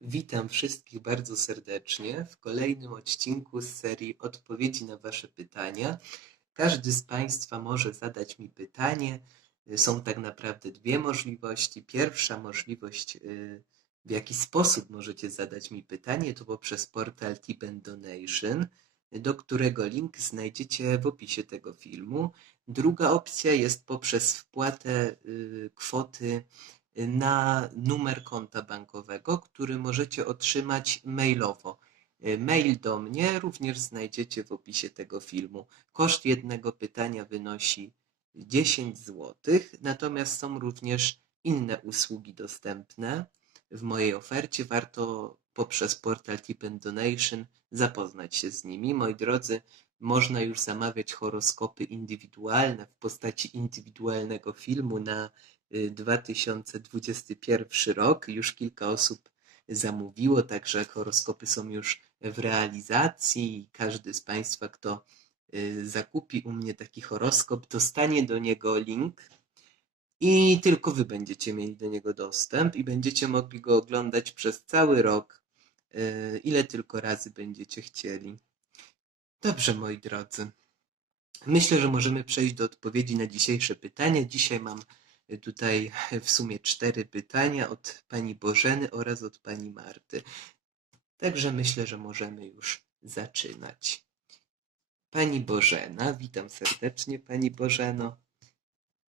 Witam wszystkich bardzo serdecznie w kolejnym odcinku z serii Odpowiedzi na Wasze pytania. Każdy z Państwa może zadać mi pytanie. Są tak naprawdę dwie możliwości. Pierwsza możliwość, y, w jaki sposób możecie zadać mi pytanie, to poprzez portal Tip and Donation, do którego link znajdziecie w opisie tego filmu. Druga opcja jest poprzez wpłatę y, kwoty na numer konta bankowego, który możecie otrzymać mailowo. E, mail do mnie również znajdziecie w opisie tego filmu. Koszt jednego pytania wynosi 10 zł, natomiast są również inne usługi dostępne w mojej ofercie. Warto poprzez portal Tip and Donation zapoznać się z nimi. Moi drodzy, można już zamawiać horoskopy indywidualne w postaci indywidualnego filmu na 2021 rok. Już kilka osób zamówiło, także horoskopy są już w realizacji. Każdy z Państwa, kto y, zakupi u mnie taki horoskop, dostanie do niego link i tylko Wy będziecie mieli do niego dostęp i będziecie mogli go oglądać przez cały rok, y, ile tylko razy będziecie chcieli. Dobrze, moi drodzy. Myślę, że możemy przejść do odpowiedzi na dzisiejsze pytanie. Dzisiaj mam tutaj w sumie cztery pytania od pani Bożeny oraz od pani Marty. Także myślę, że możemy już zaczynać. Pani Bożena, witam serdecznie Pani Bożeno.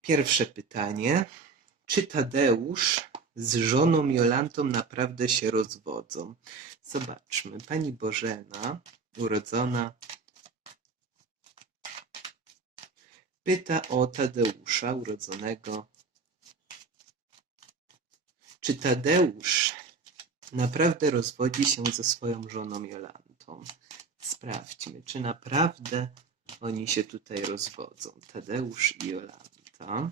Pierwsze pytanie. Czy Tadeusz z żoną Jolantą naprawdę się rozwodzą? Zobaczmy. Pani Bożena, urodzona pyta o Tadeusza, urodzonego czy Tadeusz naprawdę rozwodzi się ze swoją żoną Jolantą? Sprawdźmy, czy naprawdę oni się tutaj rozwodzą. Tadeusz i Jolanta.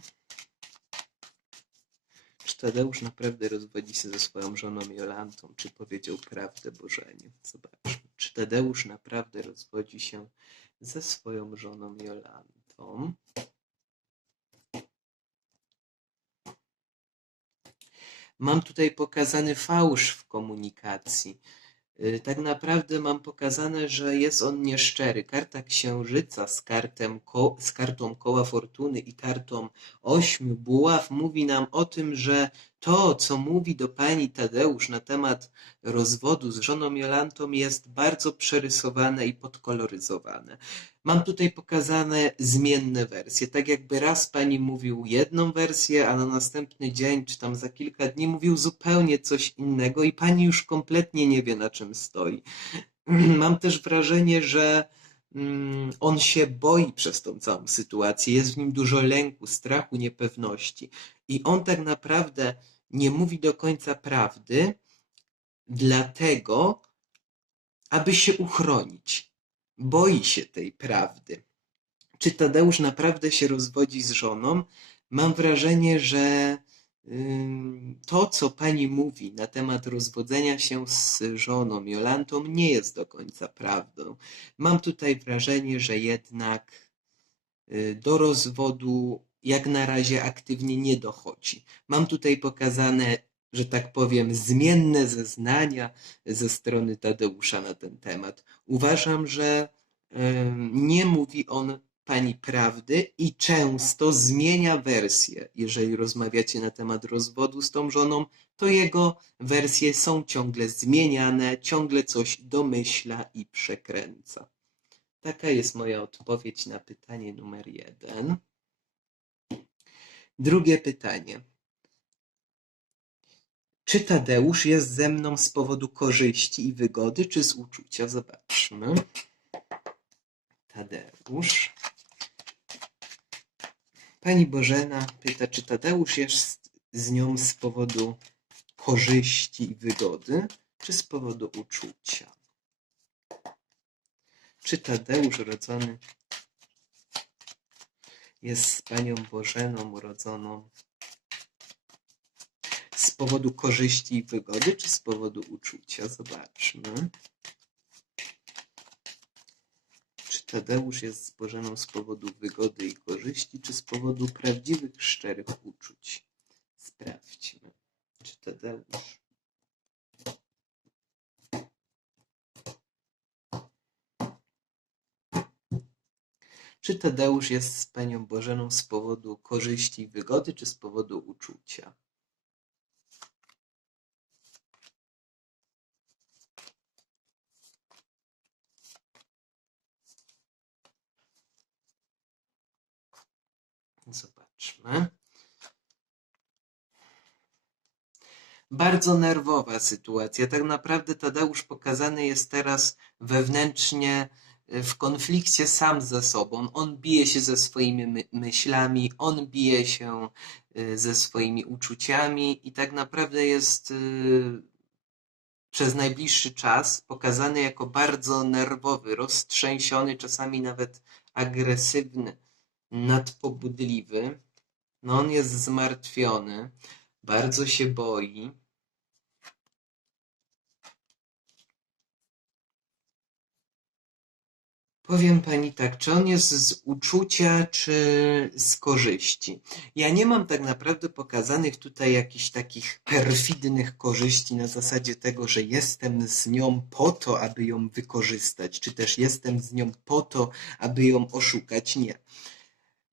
Czy Tadeusz naprawdę rozwodzi się ze swoją żoną Jolantą? Czy powiedział prawdę Bożenie? Zobaczmy. Czy Tadeusz naprawdę rozwodzi się ze swoją żoną Jolantą? Mam tutaj pokazany fałsz w komunikacji. Y, tak naprawdę mam pokazane, że jest on nieszczery. Karta księżyca z, kartem, z kartą koła fortuny i kartą ośmiu buław mówi nam o tym, że to, co mówi do pani Tadeusz na temat rozwodu z żoną Jolantą jest bardzo przerysowane i podkoloryzowane. Mam tutaj pokazane zmienne wersje, tak jakby raz pani mówił jedną wersję, a na następny dzień, czy tam za kilka dni mówił zupełnie coś innego i pani już kompletnie nie wie na czym stoi. Mam też wrażenie, że on się boi przez tą całą sytuację, jest w nim dużo lęku, strachu, niepewności i on tak naprawdę nie mówi do końca prawdy, dlatego, aby się uchronić boi się tej prawdy. Czy Tadeusz naprawdę się rozwodzi z żoną? Mam wrażenie, że to, co pani mówi na temat rozwodzenia się z żoną Jolantą, nie jest do końca prawdą. Mam tutaj wrażenie, że jednak y, do rozwodu jak na razie aktywnie nie dochodzi. Mam tutaj pokazane że tak powiem, zmienne zeznania ze strony Tadeusza na ten temat. Uważam, że nie mówi on pani prawdy i często zmienia wersję. Jeżeli rozmawiacie na temat rozwodu z tą żoną, to jego wersje są ciągle zmieniane, ciągle coś domyśla i przekręca. Taka jest moja odpowiedź na pytanie numer jeden. Drugie pytanie. Czy Tadeusz jest ze mną z powodu korzyści i wygody, czy z uczucia? Zobaczmy. Tadeusz. Pani Bożena pyta, czy Tadeusz jest z nią z powodu korzyści i wygody, czy z powodu uczucia? Czy Tadeusz urodzony jest z Panią Bożeną urodzoną z powodu korzyści i wygody, czy z powodu uczucia? Zobaczmy. Tadeusz jest z Bożeną z powodu wygody i korzyści, czy z powodu prawdziwych, szczerych uczuć? Sprawdźmy. Czy Tadeusz Czy Tadeusz jest z Panią Bożeną z powodu korzyści i wygody, czy z powodu uczucia? Zobaczmy. Bardzo nerwowa sytuacja. Tak naprawdę Tadeusz pokazany jest teraz wewnętrznie y, w konflikcie sam ze sobą. On bije się ze swoimi my myślami, on bije się y, ze swoimi uczuciami i tak naprawdę jest y, przez najbliższy czas pokazany jako bardzo nerwowy, roztrzęsiony, czasami nawet agresywny, nadpobudliwy. No on jest zmartwiony, bardzo się boi. Powiem pani tak, czy on jest z uczucia, czy z korzyści? Ja nie mam tak naprawdę pokazanych tutaj jakichś takich perfidnych korzyści na zasadzie tego, że jestem z nią po to, aby ją wykorzystać, czy też jestem z nią po to, aby ją oszukać. Nie.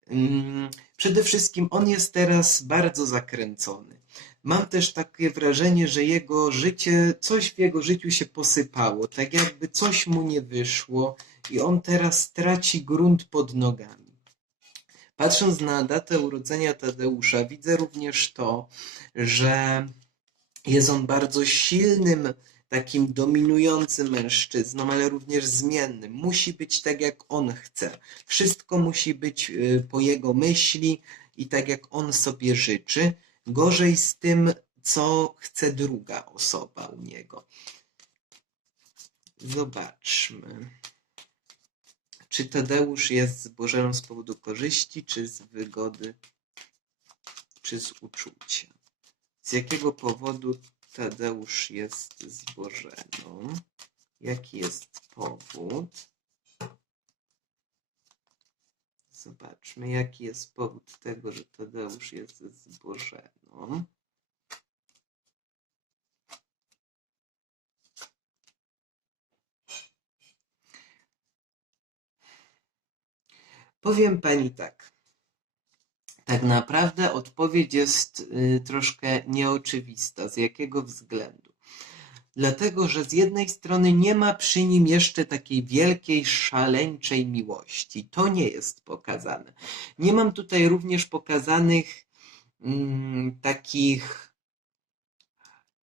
Mm, przede wszystkim on jest teraz bardzo zakręcony. Mam też takie wrażenie, że jego życie, coś w jego życiu się posypało, tak jakby coś mu nie wyszło i on teraz traci grunt pod nogami. Patrząc na datę urodzenia Tadeusza, widzę również to, że jest on bardzo silnym, takim dominującym mężczyzną, ale również zmiennym. Musi być tak, jak on chce. Wszystko musi być y, po jego myśli i tak, jak on sobie życzy. Gorzej z tym, co chce druga osoba u niego. Zobaczmy. Czy Tadeusz jest zbożeną z powodu korzyści, czy z wygody, czy z uczucia? Z jakiego powodu Tadeusz jest zbożeną? Jaki jest powód? Zobaczmy, jaki jest powód tego, że Tadeusz jest zbożeną. Powiem pani tak. Tak naprawdę odpowiedź jest y, troszkę nieoczywista. Z jakiego względu? Dlatego, że z jednej strony nie ma przy nim jeszcze takiej wielkiej, szaleńczej miłości. To nie jest pokazane. Nie mam tutaj również pokazanych mm, takich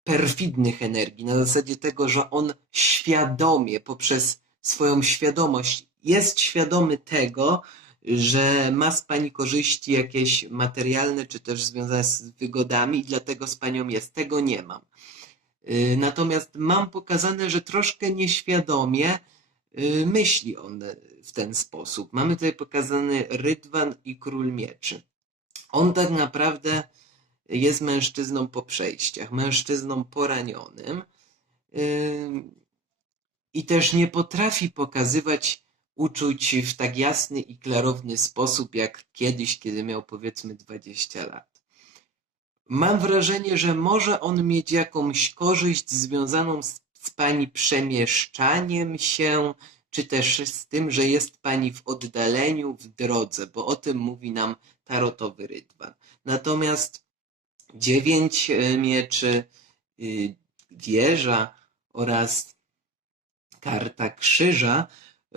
perfidnych energii, na zasadzie tego, że on świadomie, poprzez swoją świadomość, jest świadomy tego, że ma z pani korzyści jakieś materialne, czy też związane z wygodami i dlatego z panią jest. Tego nie mam. Y, natomiast mam pokazane, że troszkę nieświadomie y, myśli on w ten sposób. Mamy tutaj pokazany Rydwan i Król Mieczy. On tak naprawdę jest mężczyzną po przejściach, mężczyzną poranionym y, i też nie potrafi pokazywać uczuć w tak jasny i klarowny sposób, jak kiedyś, kiedy miał powiedzmy 20 lat. Mam wrażenie, że może on mieć jakąś korzyść związaną z, z pani przemieszczaniem się, czy też z tym, że jest pani w oddaleniu, w drodze, bo o tym mówi nam tarotowy rydwan. Natomiast dziewięć e, mieczy, y, wieża oraz karta krzyża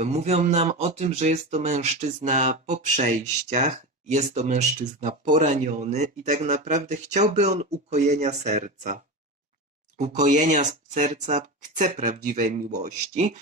mówią nam o tym, że jest to mężczyzna po przejściach, jest to mężczyzna poraniony i tak naprawdę chciałby on ukojenia serca. Ukojenia serca chce prawdziwej miłości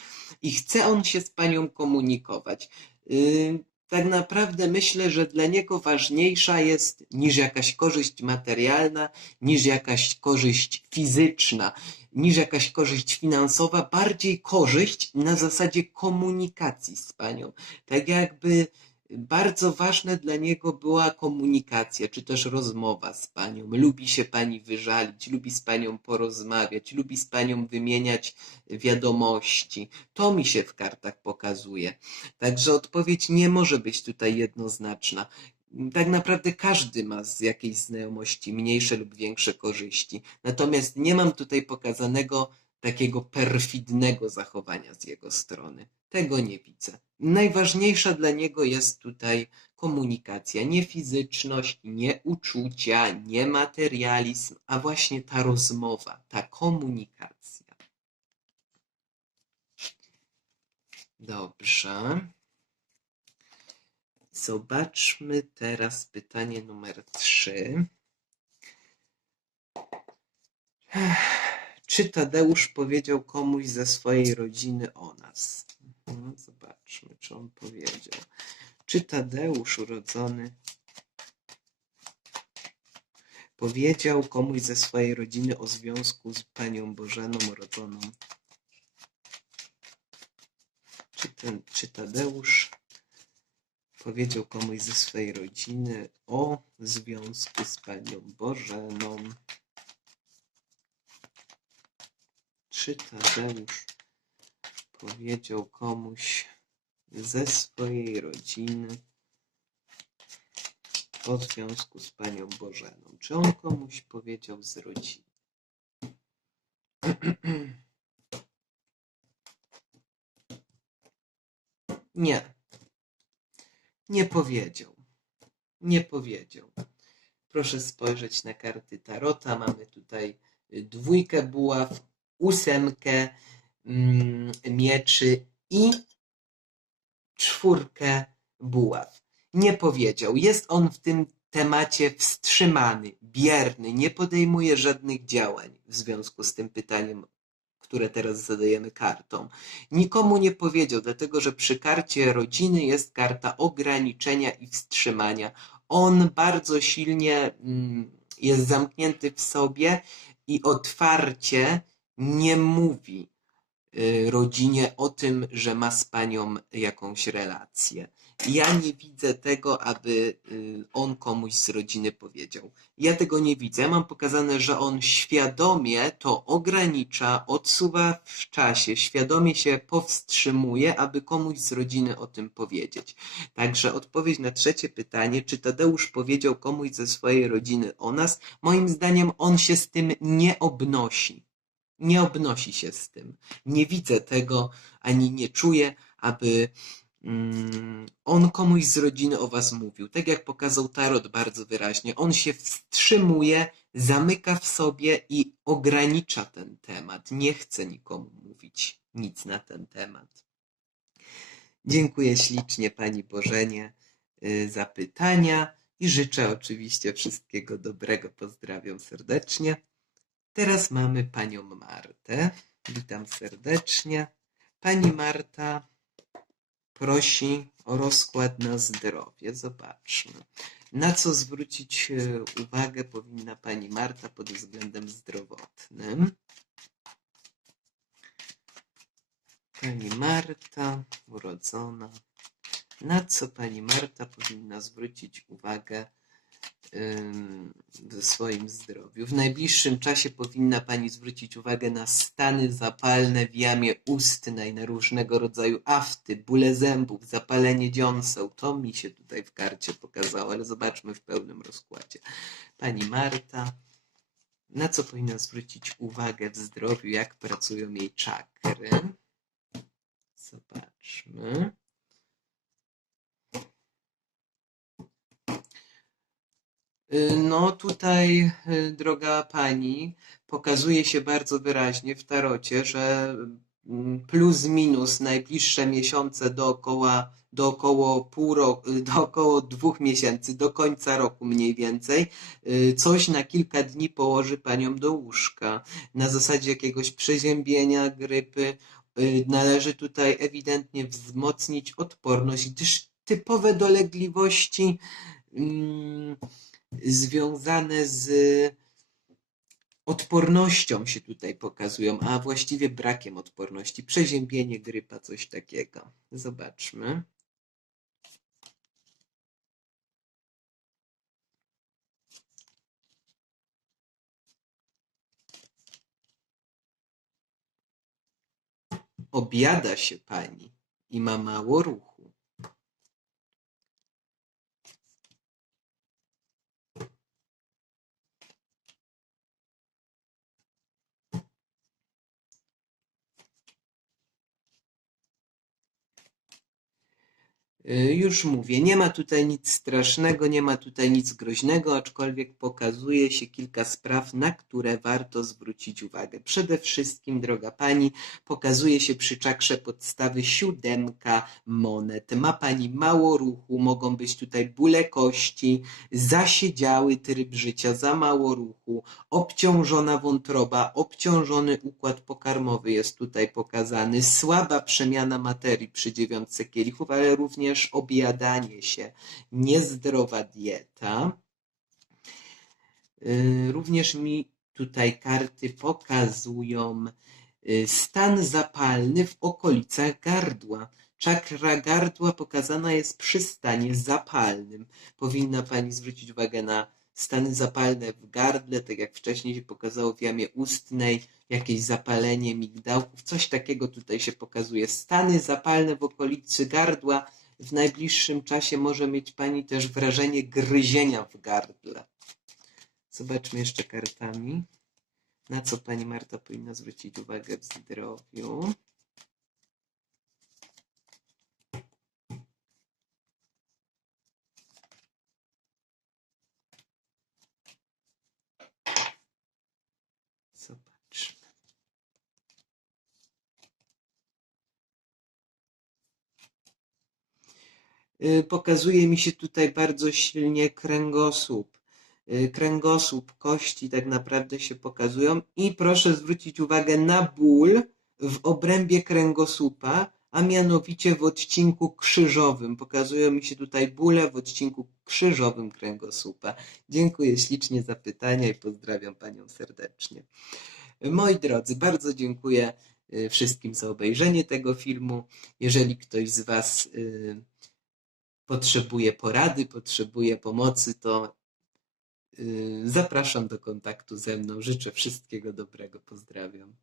i chce on się z panią komunikować. Yy, tak naprawdę myślę, że dla niego ważniejsza jest niż jakaś korzyść materialna, niż jakaś korzyść fizyczna, niż jakaś korzyść finansowa, bardziej korzyść na zasadzie komunikacji z panią. Tak jakby bardzo ważna dla niego była komunikacja, czy też rozmowa z panią. Lubi się pani wyżalić, lubi z panią porozmawiać, lubi z panią wymieniać wiadomości. To mi się w kartach pokazuje. Także odpowiedź nie może być tutaj jednoznaczna. Tak naprawdę każdy ma z jakiejś znajomości mniejsze lub większe korzyści. Natomiast nie mam tutaj pokazanego takiego perfidnego zachowania z jego strony. Tego nie widzę. Najważniejsza dla niego jest tutaj komunikacja, nie fizyczność, nie uczucia, nie materializm, a właśnie ta rozmowa, ta komunikacja. Dobrze. Zobaczmy teraz pytanie numer trzy. Czy Tadeusz powiedział komuś ze swojej rodziny o nas? Mhm, Zobaczmy, czy on powiedział. Czy Tadeusz urodzony powiedział komuś ze swojej rodziny o związku z panią Bożeną urodzoną? Czy, ten, czy Tadeusz powiedział komuś ze swojej rodziny o związku z panią Bożeną? Czy Tadeusz powiedział komuś ze swojej rodziny o związku z panią Bożeną? Czy on komuś powiedział z rodziny? Nie. Nie powiedział. Nie powiedział. Proszę spojrzeć na karty Tarota. Mamy tutaj dwójkę buław, ósemkę mieczy i czwórkę buław. Nie powiedział. Jest on w tym temacie wstrzymany, bierny, nie podejmuje żadnych działań w związku z tym pytaniem, które teraz zadajemy kartą. Nikomu nie powiedział, dlatego że przy karcie rodziny jest karta ograniczenia i wstrzymania. On bardzo silnie mm, jest zamknięty w sobie i otwarcie nie mówi rodzinie o tym, że ma z panią jakąś relację. Ja nie widzę tego, aby y, on komuś z rodziny powiedział. Ja tego nie widzę. Ja mam pokazane, że on świadomie to ogranicza, odsuwa w czasie, świadomie się powstrzymuje, aby komuś z rodziny o tym powiedzieć. Także odpowiedź na trzecie pytanie, czy Tadeusz powiedział komuś ze swojej rodziny o nas, moim zdaniem on się z tym nie obnosi. Nie obnosi się z tym. Nie widzę tego, ani nie czuję, aby mm, on komuś z rodziny o was mówił. Tak jak pokazał Tarot bardzo wyraźnie, on się wstrzymuje, zamyka w sobie i ogranicza ten temat. Nie chce nikomu mówić nic na ten temat. Dziękuję ślicznie Pani Bożenie y, za pytania i życzę oczywiście wszystkiego dobrego. Pozdrawiam serdecznie. Teraz mamy Panią Martę. Witam serdecznie. Pani Marta prosi o rozkład na zdrowie. Zobaczmy. Na co zwrócić e, uwagę powinna Pani Marta pod względem zdrowotnym? Pani Marta, urodzona. Na co Pani Marta powinna zwrócić uwagę w swoim zdrowiu? W najbliższym czasie powinna Pani zwrócić uwagę na stany zapalne w jamie ustnej, na różnego rodzaju afty, bóle zębów, zapalenie dziąseł. To mi się tutaj w karcie pokazało, ale zobaczmy w pełnym rozkładzie. Pani Marta, na co powinna zwrócić uwagę w zdrowiu, jak pracują jej czakry? Zobaczmy. No tutaj, y, droga pani, pokazuje się bardzo wyraźnie w tarocie, że mm, plus minus najbliższe miesiące dookoła, dookoło pół roku, dookoło dwóch miesięcy, do końca roku mniej więcej, y, coś na kilka dni położy panią do łóżka. Na zasadzie jakiegoś przeziębienia, grypy. Y, Należy tutaj ewidentnie wzmocnić odporność, gdyż typowe dolegliwości mm, związane z odpornością się tutaj pokazują, a właściwie brakiem odporności. Przeziębienie, grypa, coś takiego. Zobaczmy. Obiada się pani i ma mało ruchu. Już mówię, nie ma tutaj nic strasznego, nie ma tutaj nic groźnego, aczkolwiek pokazuje się kilka spraw, na które warto zwrócić uwagę. Przede wszystkim, droga pani, pokazuje się przy czakrze podstawy siódemka monet. Ma pani mało ruchu, mogą być tutaj bóle kości, zasiedziały tryb życia, za mało ruchu, obciążona wątroba, obciążony układ pokarmowy jest tutaj pokazany, słaba przemiana materii przy dziewiątce kielichów, ale również objadanie się, niezdrowa dieta. Yy, Również mi tutaj karty pokazują yy, stan zapalny w okolicach gardła. Czakra gardła pokazana jest przy stanie zapalnym. Powinna Pani zwrócić uwagę na stany zapalne w gardle, tak jak wcześniej się pokazało w jamie ustnej, jakieś zapalenie migdałków, coś takiego tutaj się pokazuje. Stany zapalne w okolicy gardła w najbliższym czasie może mieć Pani też wrażenie gryzienia w gardle. Zobaczmy jeszcze kartami, na co Pani Marta powinna zwrócić uwagę w zdrowiu. Zobaczmy. Y, Pokazuje mi się tutaj bardzo silnie kręgosłup. Y, Kręgosłup, kości tak naprawdę się pokazują i proszę zwrócić uwagę na ból w obrębie kręgosłupa, a mianowicie w odcinku krzyżowym. Pokazują mi się tutaj bóle w odcinku krzyżowym kręgosłupa. Dziękuję ślicznie za pytania i pozdrawiam Panią serdecznie. Moi drodzy, bardzo dziękuję y, wszystkim za obejrzenie tego filmu. Jeżeli ktoś z Was y, potrzebuje porady, potrzebuje pomocy, to y, zapraszam do kontaktu ze mną. Życzę wszystkiego dobrego. Pozdrawiam.